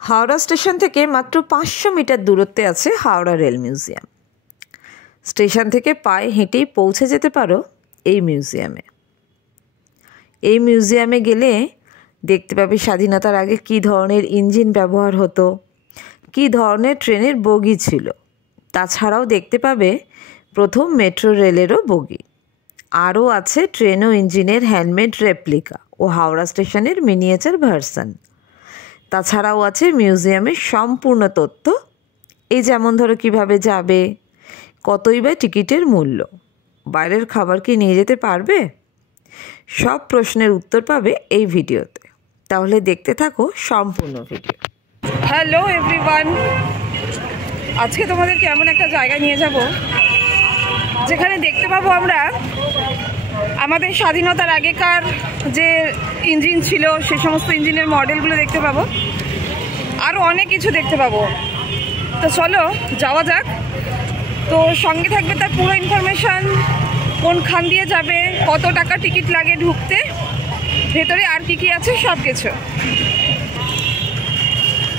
Howrah station থেকে মাত্র 500 metre দূরত্বে আছে হাওড়া রেল মিউজিয়াম। স্টেশন থেকে পায়ে হেঁটেই পৌঁছে যেতে পারো এই মিউজিয়ামে। এই মিউজিয়ামে গেলে দেখতে পাবে স্বাধীনতার আগে কী ধরনের ইঞ্জিন ব্যবহার হতো, কী ধরনের ট্রেনের বগি ছিল। তাছাড়াও দেখতে পাবে প্রথম মেট্রো রেলেরও বগি। আরও আছে ট্রেন ও ইঞ্জিনের হ্যান্ডমেড রেপ্লিকা ও হাওড়া স্টেশনের মিনিয়েচার ভার্সন। তাছাড়াও আছে মিউজিয়ামের সম্পূর্ণ তথ্য, এই যেমন ধরো কীভাবে যাবে, কতই বা টিকিটের মূল্য, বাইরের খাবার কি নিয়ে যেতে পারবে, সব প্রশ্নের উত্তর পাবে এই ভিডিওতে। তাহলে দেখতে থাকো সম্পূর্ণ ভিডিও। হ্যালো এভরিওয়ান, আজকে তোমাদেরকে এমন একটা জায়গায় নিয়ে যাব যেখানে দেখতে পাবো আমরা আমাদের স্বাধীনতার আগেকার যে ইঞ্জিন ছিল সে সমস্ত ইঞ্জিনের মডেলগুলো দেখতে পাবো, আরও অনেক কিছু দেখতে পাবো। তো চলো যাওয়া যাক। তো সঙ্গে থাকবে তার পুরো ইনফরমেশান, কোনখান দিয়ে যাবে, কত টাকা টিকিট লাগে ঢুকতে, ভেতরে আর কি আছে সব কিছু।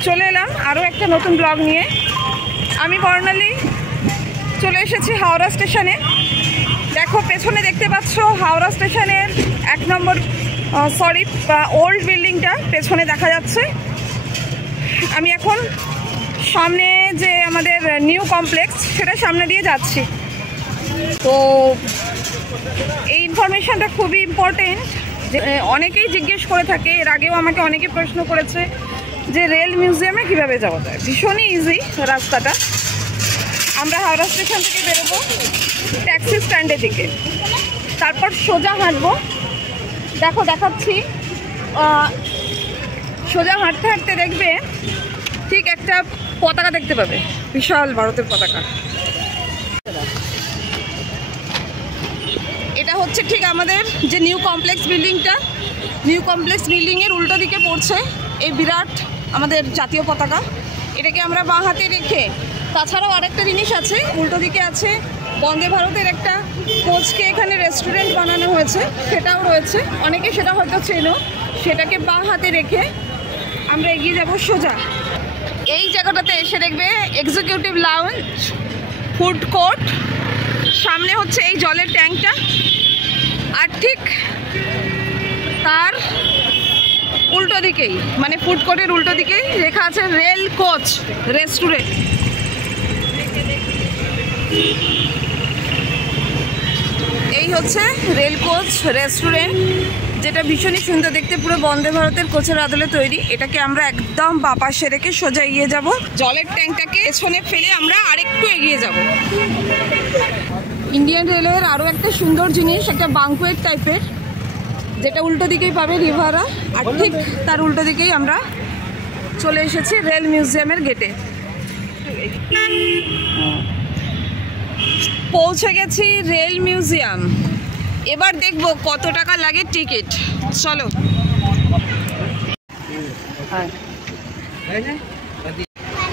চলে এলাম আরও একটা নতুন ব্লগ নিয়ে। আমি বর্ণালী চলে এসেছি হাওড়া স্টেশনে। দেখো পেছনে দেখতে পাচ্ছ হাওড়া স্টেশনের 1 নম্বর ওল্ড বিল্ডিংটা পেছনে দেখা যাচ্ছে। আমি এখন সামনে যে আমাদের নিউ কমপ্লেক্স সেটা সামনে দিয়ে যাচ্ছি। তো এই ইনফরমেশানটা খুবই ইম্পর্টেন্ট। অনেকেই জিজ্ঞেস করে থাকে, এর আগেও আমাকে অনেকে প্রশ্ন করেছে যে রেল মিউজিয়ামে কীভাবে যাওয়া যায়। ভীষণই ইজি রাস্তাটা। আমরা হাওড়া স্টেশন থেকে বেরোবো ট্যাক্সি স্ট্যান্ডের দিকে, তারপর সোজা হাঁটবো। দেখো দেখাচ্ছি, সোজা হাঁটতে হাঁটতে দেখবে ঠিক একটা পতাকা দেখতে পাবে, বিশাল ভারতের পতাকা। এটা হচ্ছে ঠিক আমাদের যে নিউ কমপ্লেক্স বিল্ডিংয়ের উল্টো দিকে পড়ছে এই বিরাট আমাদের জাতীয় পতাকা। এটাকে আমরা বাঁ হাতে রেখে, তাছাড়াও আরেকটা জিনিস আছে, উল্টো দিকে আছে বন্দে ভারতের একটা কোচকে এখানে রেস্টুরেন্ট বানানো হয়েছে, সেটাও রয়েছে। অনেকে সেটা হয়তো চেনো। সেটাকে বাঁ হাতে রেখে আমরা এগিয়ে যাব সোজা। এই জায়গাটাতে এসে দেখবে এক্সিকিউটিভ লাউঞ্জ, ফুড কোর্ট, সামনে হচ্ছে এই জলের ট্যাঙ্কটা, আর ঠিক তার উল্টো দিকেই মানে ফুড কোর্টের উল্টো দিকেই লেখা আছে রেল কোচ রেস্টুরেন্ট। এই হচ্ছে রেল কোচ রেস্টুরেন্ট, যেটা ভীষণই সুন্দর দেখতে, পুরো বন্দে ভারতের কোচের আদলে তৈরি। এটাকে আমরা একদম বাঁ পাশে রেখে সোজা এগিয়ে যাব। জলের ট্যাঙ্কটাকে পেছনে ফেলে আমরা আরেকটু এগিয়ে যাব। ইন্ডিয়ান রেলের আরও একটা সুন্দর জিনিস, একটা বাঙ্কুয়েট টাইপের, যেটা উল্টো দিকেই পাবে রিভারা, আর ঠিক তার উল্টো দিকেই আমরা চলে এসেছি রেল মিউজিয়ামের গেটে। পৌঁছে গেছি রেল মিউজিয়াম। এবার দেখবো কত টাকা লাগে টিকিট। চলো।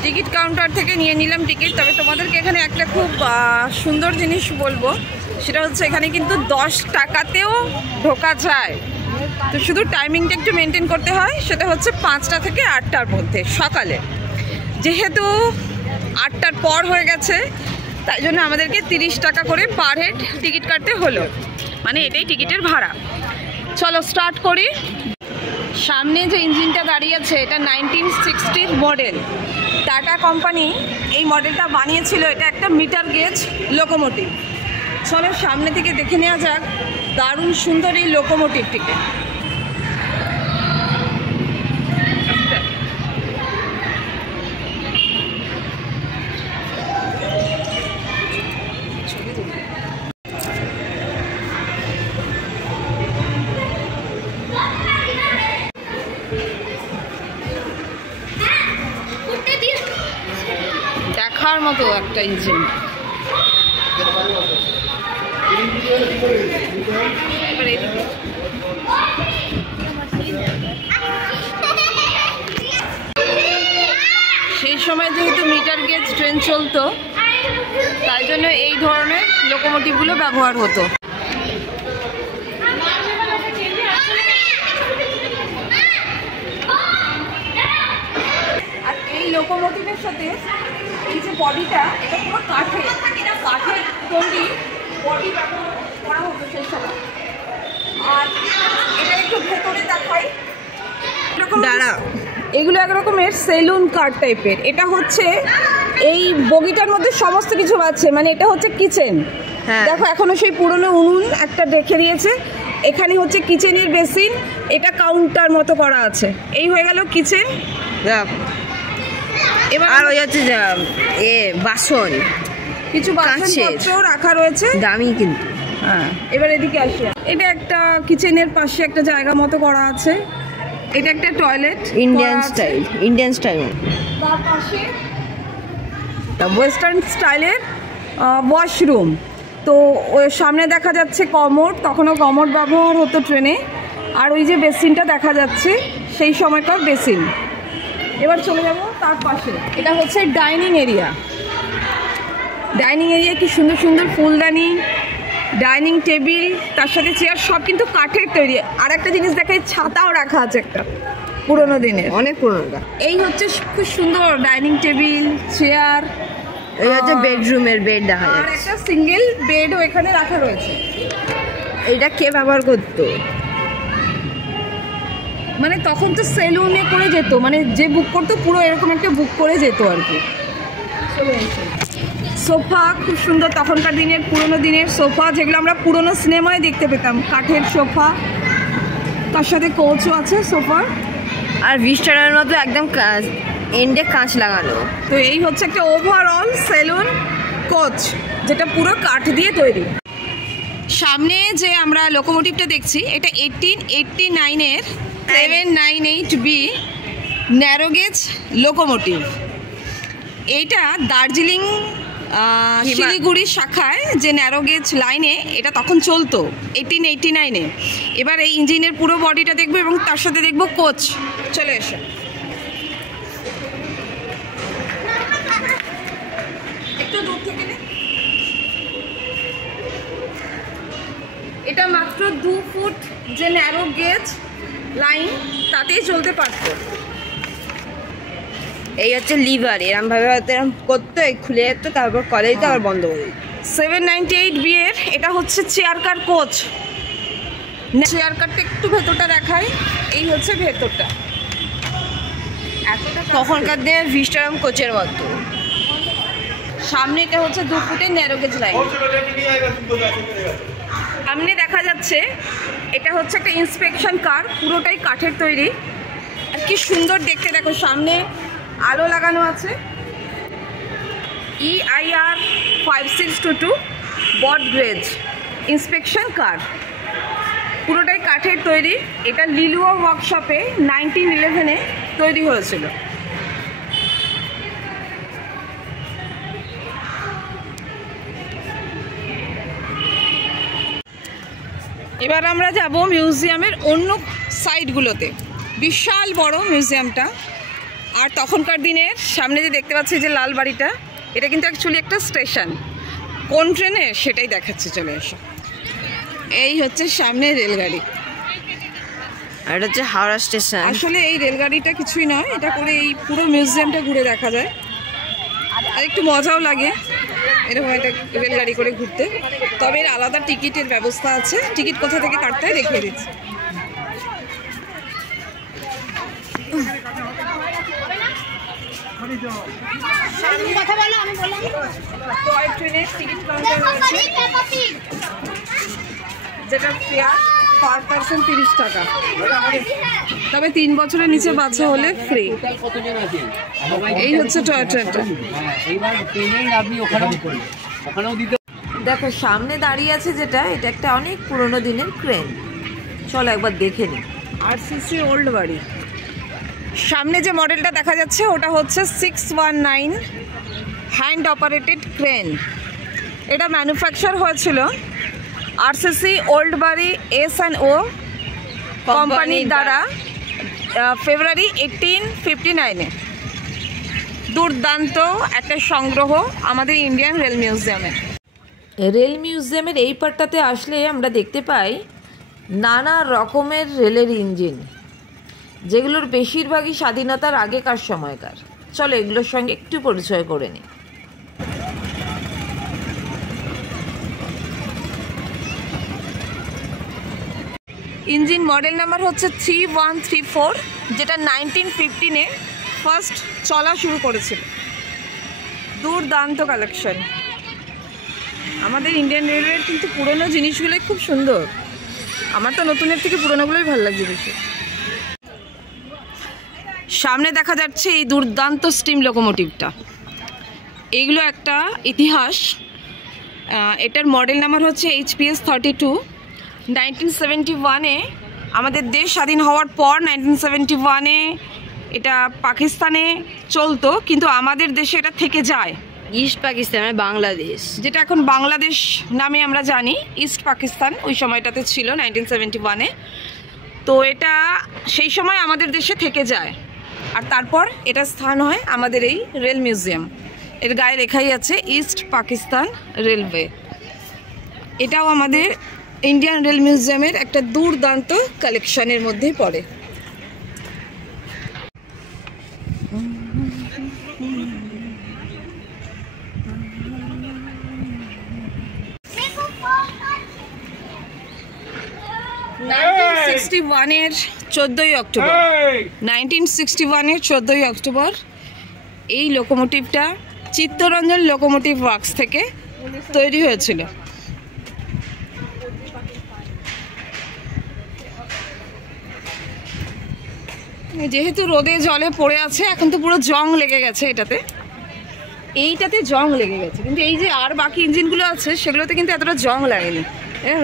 টিকিট কাউন্টার থেকে নিয়ে নিলাম টিকিট। তবে তোমাদেরকে এখানে একটা খুব সুন্দর জিনিস বলবো, সেটা হচ্ছে এখানে কিন্তু 10 টাকাতেও ঢোকা যায়। তো শুধু টাইমিংটা একটু মেনটেন করতে হয়, সেটা হচ্ছে 5টা থেকে 8টার মধ্যে সকালে। যেহেতু 8টার পর হয়ে গেছে, তাই জন্য আমাদেরকে 30 টাকা করে পার হেড টিকিট কাটতে হলো, মানে এটাই টিকিটের ভাড়া। চলো স্টার্ট করি। সামনে যে ইঞ্জিনটা দাঁড়িয়ে আছে এটা 1960 মডেল। টাটা কোম্পানি এই মডেলটা বানিয়েছিল। এটা একটা মিটার গেজ লোকোমোটিভ। চলো সামনে থেকে দেখে নেওয়া যাক দারুণ সুন্দর এই লোকোমোটিভটিকে। দেখার মতো একটা ইঞ্জিন। সেই সময় যেহেতু মিটার গেজ ট্রেন চলতো, তাই জন্য এই ধরনের লোকোমোটিভগুলো ব্যবহার হতো। লোকোমোটিভের সাথে এই যে বডিটা, এটা পুরো কাঠের তৈরি বডি ব্যবহার করা হতো সেই সময়। আর এটা একটু ভেতরে দেখাই, এগুলো এক রকমের সেলুন কার টাইপের। এটা হচ্ছে এই বগিটার মধ্যে সমস্ত কিছু আছে, মানে এটা হচ্ছে কিচেন। দেখো এখনো সেই পুরনো উনুন একটা রেখে দিয়েছে, এখানে হচ্ছে কিচেনের বেসিন, এটা কাউন্টার মতো করা আছে। এই হয়ে গেল কিচেন। এবার আর ওই হচ্ছে বাসন, কিছু বাসনপত্র রাখা রয়েছে, দামি কিন্তু। হ্যাঁ, এবার এদিকে আসি। এটা একটা কিচেনের পাশে একটা জায়গা মতো করা আছে, এটা একটা টয়লেট ইন্ডিয়ান স্টাইল। তার পাশে ওয়েস্টার্ন স্টাইলের ওয়াশরুম। তো ওই সামনে দেখা যাচ্ছে কমোড, তখনও কমোড ব্যবহার হতো ট্রেনে। আর ওই যে বেসিনটা দেখা যাচ্ছে সেই সময়কার বেসিন। এবার চলে যাব তার পাশে, এটা হচ্ছে ডাইনিং এরিয়া। কি সুন্দর সুন্দর ফুলদানি, ডাইনিং টেবিল, তার সাথে চেয়ার, সব কিন্তু কাঠের তৈরি। আর একটা জিনিস দেখাই, ছাতাও রাখা আছে একটা পুরোনো দিনের, অনেক পুরোনো। এই হচ্ছে খুব সুন্দর ডাইনিং টেবিল, চেয়ার। এই হচ্ছে বেডরুমের বেড দেখা যাচ্ছে, আর একটা সিঙ্গেল বেডও এখানে রাখা রয়েছে। এটা কে ব্যবহার করতো? মানে তখন তো সেলুনে করে যেত, মানে যে বুক করতো পুরো এরকম একটা বুক করে যেত আর কি। সোফা খুব সুন্দর, তখনকার দিনের পুরোনো দিনের সোফা, যেগুলো আমরা পুরোনো সিনেমায় দেখতে পেতাম। কাঠের সোফা, তার সাথে কোচও আছে সোফার। আর ভিস্টারের মতো একদম এন্ডে কাঁচ লাগানো। তো এই হচ্ছে একটা ওভারঅল সেলুন কোচ, যেটা পুরো কাঠ দিয়ে তৈরি। সামনে যে আমরা লোকোমোটিভটা দেখছি, এটা 1889-এর 798B ন্যারোগেজ লোকোমোটিভ। এইটা দার্জিলিং শিলিগুড়ি শাখায় যে ন্যারোগেজ লাইনে এটা তখন চলতো 1889-এ। এবার এই ইঞ্জিনের পুরো বডিটা দেখবো এবং তার সাথে দেখবো কোচ। চলে এসো। একটু দূর থেকে এটা মাত্র 2 ফুট যে ন্যারো গেজ লাইন, তাতেই চলতে পারতো। এই হচ্ছে লিভার, এরম ভাবে এরম করতো, খুলে যেত, তারপর কলেজটা আবার বন্ধ করে দিত। 798B এর এটা হচ্ছে চেয়ার কার কোচ। চেয়ার কারটা একটু ভেতরটা দেখাই, এই হচ্ছে ভেতরটা। তখনকার দিনে ভিস্টারাম কোচের মতো। সামনে এটা হচ্ছে 2 ফুটের ন্যারো গেজ লাইন। সামনে দেখা যাচ্ছে এটা হচ্ছে একটা ইন্সপেকশন কার, পুরোটাই কাঠের তৈরি। আর কি সুন্দর দেখতে, দেখো সামনে আলো লাগানো আছে। EIR 5622 বড গ্রেজ ইন্সপেকশন কার, পুরোটাই কাঠের তৈরি। এটা লিলুয়া ওয়ার্কশপে 1911-এ তৈরি হয়েছিল। এবার আমরা যাব মিউজিয়ামের অন্য সাইডগুলোতে। বিশাল বড় মিউজিয়ামটা। আর তখনকার দিনের সামনে যে দেখতে পাচ্ছি যে লাল বাড়িটা, এটা কিন্তু অ্যাকচুয়ালি একটা স্টেশন। কোন ট্রেনে সেটাই দেখাচ্ছে, চলে এসো। এই হচ্ছে সামনে রেলগাড়ি, আর এটা হচ্ছে হাওড়া স্টেশন। আসলে এই রেলগাড়িটা কিছুই নয়, এটা করে এই পুরো মিউজিয়ামটা ঘুরে দেখা যায়। আর একটু মজাও লাগে এরকম একটা রেলগাড়ি করে ঘুরতে। তবে এর আলাদা টিকিটের ব্যবস্থা আছে, টিকিট কোথা থেকে কাটতে হয় দেখিয়ে দিচ্ছি। টয় ট্রেনের টিকিট কাউন্টার রয়েছে, যেটা ফেয়ার পার পারসন 30 টাকা। তবে 3 বছরের নিচে বাচ্চা হলে ফ্রি। এই হচ্ছে টয় ট্রেনটা। দেখো সামনে দাঁড়িয়ে আছে যেটা, এটা একটা অনেক পুরনো দিনের ক্রেন। চলো একবার দেখে নিই। RCC ওল্ড বাড়ি। সামনে যে মডেলটা দেখা যাচ্ছে ওটা হচ্ছে 619 হ্যান্ড অপারেটেড ক্রেন। এটা ম্যানুফ্যাকচার হয়েছিল RCC ওল্ড বাড়ি S&O কোম্পানির দ্বারা ফেব্রুয়ারি 1859-এ। দুর্দান্ত একটা সংগ্রহ আমাদের ইন্ডিয়ান রেল মিউজিয়ামে। রেল মিউজিয়ামের এই পার্টটাতে আসলে আমরা দেখতে পাই নানা রকমের রেলের ইঞ্জিন, যেগুলোর বেশিরভাগই স্বাধীনতার আগেকার সময়কার। চলো এগুলোর সঙ্গে একটু পরিচয় করে নিই। ইঞ্জিন মডেল নাম্বার হচ্ছে 3134, যেটা 1915-এ ফার্স্ট চলা শুরু করেছিল। দুর্দান্ত কালেকশন। আমাদের ইন্ডিয়ান রেলওয়ের কিন্তু পুরনো জিনিসগুলোই খুব সুন্দর। আমার তো নতুনের থেকে পুরনোগুলোই ভালো লাগছে বেশি। সামনে দেখা যাচ্ছে এই দুর্দান্ত স্টিম লোকোমোটিভটা। এইগুলো একটা ইতিহাস। এটার মডেল নাম্বার হচ্ছে HPS 32। 1971-এ আমাদের দেশ স্বাধীন হওয়ার পর 1971-এ এটা পাকিস্তানে চলতো, কিন্তু আমাদের দেশে এটা থেকে যায়। ইস্ট পাকিস্তান বাংলাদেশ, যেটা এখন বাংলাদেশ নামে আমরা জানি, ইস্ট পাকিস্তান ওই সময়টাতে ছিল 1971-এ। তো এটা সেই সময় আমাদের দেশে থেকে যায়, আর তারপর এটা স্থান হয় আমাদের এই রেল মিউজিয়াম। এর গায়ে লেখাই আছে ইস্ট পাকিস্তান রেলওয়ে। এটাও আমাদের ইন্ডিয়ান রেল মিউজিয়ামের একটা দুর্দান্ত কালেকশনের মধ্যেই পড়ে। এর 14ই অক্টোবর 1961-এর 14ই অক্টোবর এই লোকোমোটিভটা চিত্তরঞ্জন লোকোমোটিভ ওয়ার্কস থেকে তৈরি হয়েছিল। যেহেতু রোদে জলে পড়ে আছে, এখন তো পুরো জং লেগে গেছে এটাতে, এইটাতে জং লেগে গেছে, কিন্তু এই যে আর বাকি ইঞ্জিনগুলো আছে সেগুলোতে কিন্তু এতটা জং লাগেনি,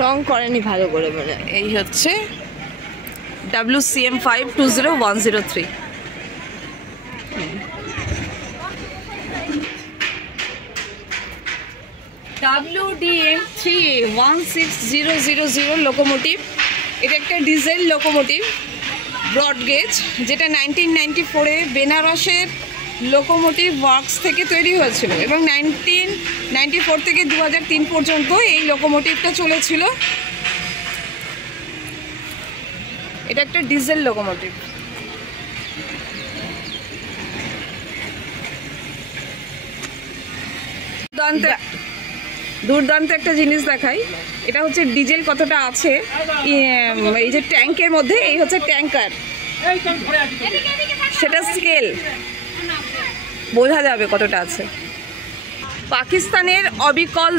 রং করেনি ভালো করে বলে। এই হচ্ছে WCM 520103। WDM 3A16000 locomotive. এটা একটা ডিজেল লোকোমোটিভ ব্রড গেজ, যেটা 1994-এ বেনারসের লোকোমোটিভ ওয়ার্কস থেকে তৈরি হয়েছিল এবং 1994 থেকে 2003 পর্যন্ত এই লোকোমোটিভটা চলেছিল। এটা একটা ডিজেল লোকোমোটিভ। দুর্দান্ত একটা জিনিস দেখাই। এটা হচ্ছে ডিজেল কতটা আছে এই যে ট্যাঙ্কের মধ্যে, এই হচ্ছে ট্যাঙ্কার, সেটা স্কেল বোঝা যাবে কতটা আছে। পাকিস্তানের অবিকল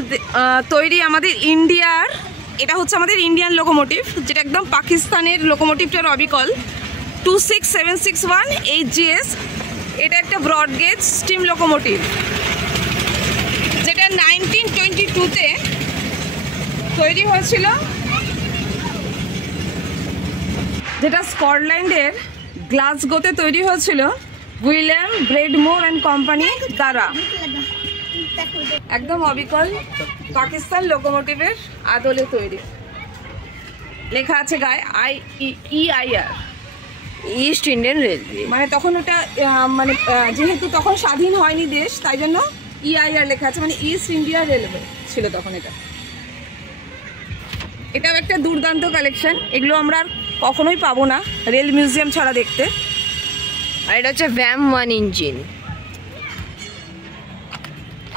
তৈরি আমাদের ইন্ডিয়ার, এটা হচ্ছে আমাদের ইন্ডিয়ান লোকোমোটিভ, যেটা একদম পাকিস্তানের লোকোমোটিভটার অবিকল 26761 HGS। এটা একটা ব্রড গেজ স্টিম লোকোমোটিভ, যেটা 1922-তে তৈরি হয়েছিল, যেটা স্কটল্যান্ডের গ্লাসগোতে তৈরি হয়েছিল উইলিয়াম ব্রেডমোর অ্যান্ড কোম্পানি দ্বারা। একদম অবিকল পাকিস্তান লোকোমোটিভের আদলে তৈরি। লেখা আছে গায়ে EIR, ইস্ট ইন্ডিয়ান রেলওয়ে। মানে তখন ওটা মানে যেহেতু তখন স্বাধীন হয়নি দেশ, তাই জন্য EIR লেখা আছে, মানে ইস্ট ইন্ডিয়া রেলওয়ে ছিল তখন এটা। এটাও একটা দুর্দান্ত কালেকশন। এগুলো আমরা আর কখনোই পাবো না রেল মিউজিয়াম ছাড়া দেখতে। আর এটা হচ্ছে VAM 1 ইঞ্জিন।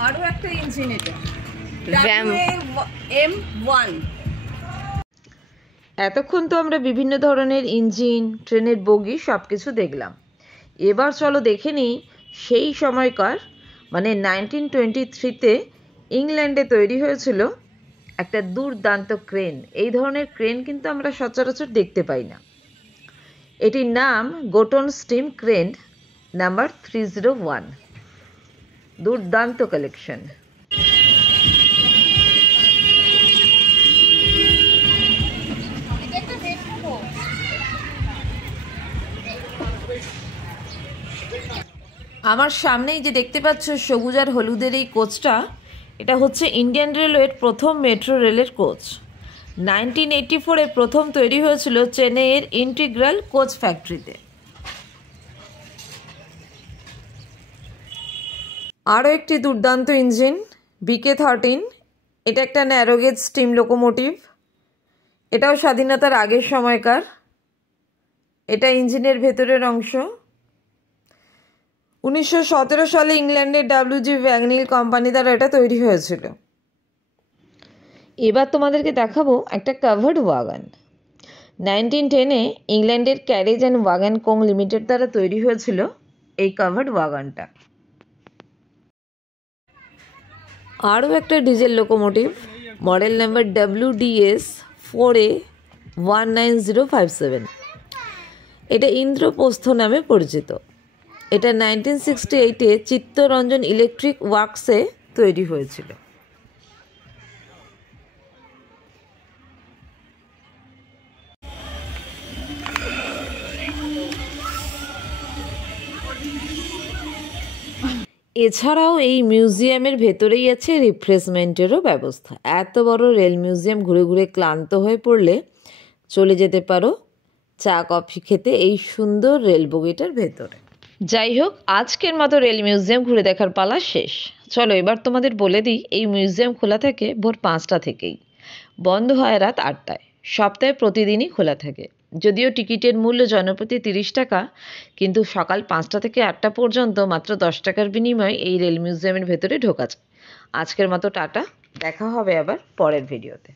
আরও একটা ইঞ্জিন, এটা VAM M1। এতক্ষণ তো আমরা বিভিন্ন ধরনের ইঞ্জিন, ট্রেনের বগি সব কিছু দেখলাম। এবার চলো দেখে নিই সেই সময়কার, মানে 1923-তে ইংল্যান্ডে তৈরি হয়েছিল একটা দুর্দান্ত ক্রেন। এই ধরনের ক্রেন কিন্তু আমরা সচরাচর দেখতে পাই না। এটির নাম গোটন স্টিম ক্রেন নাম্বার 301। দুর্দান্ত কালেকশন। আমার সামনেই যে দেখতে পাচ্ছ সবুজ আর হলুদের এই কোচটা, এটা হচ্ছে ইন্ডিয়ান রেলওয়ের প্রথম মেট্রো রেলের কোচ। 1984-এ প্রথম তৈরি হয়েছিল চেন্নাইয়ের ইন্টিগ্রাল কোচ ফ্যাক্টরিতে। আরও একটি দুর্দান্ত ইঞ্জিন BK-13। এটা একটা ন্যারোগেজ স্টিম লোকোমোটিভ। এটাও স্বাধীনতার আগের সময়কার। এটা ইঞ্জিনের ভেতরের অংশ। 1917 সালে ইংল্যান্ডের WG ভ্যাগনিল কোম্পানি দ্বারা এটা তৈরি হয়েছিল। এবার তোমাদেরকে দেখাবো একটা কাভার্ড ওয়াগন। 1910-এ ইংল্যান্ডের carriage and wagon co limited দ্বারা তৈরি হয়েছিল এই কাভার্ড ওয়াগনটা। আরও একটা diesel locomotive, model number WDS 4A19057। এটা ইন্দ্রপ্রস্থ নামে পরিচিত। এটা 1968-এ চিত্তরঞ্জন ইলেকট্রিক ওয়ার্কসে তৈরি হয়েছিল। এছাড়াও এই মিউজিয়ামের ভেতরেই আছে রিফ্রেশমেন্টেরও ব্যবস্থা। এত বড় রেল মিউজিয়াম ঘুরে ঘুরে ক্লান্ত হয়ে পড়লে চলে যেতে পারো চা কফি খেতে এই সুন্দর রেল বগিটার ভেতরে। যাই হোক, আজকের মতো রেল মিউজিয়াম ঘুরে দেখার পালা শেষ। চলো এবার তোমাদের বলে দিই, এই মিউজিয়াম খোলা থাকে ভোর 5টা থেকেই, বন্ধ হয় রাত 8টায়। সপ্তাহে প্রতিদিনই খোলা থাকে। যদিও টিকিটের মূল্য জনপ্রতি 30 টাকা, কিন্তু সকাল 5টা থেকে 8টা পর্যন্ত মাত্র 10 টাকার বিনিময়ে এই রেল মিউজিয়ামের ভেতরে ঢোকা যায়। আজকের মতো টাটা, দেখা হবে আবার পরের ভিডিওতে।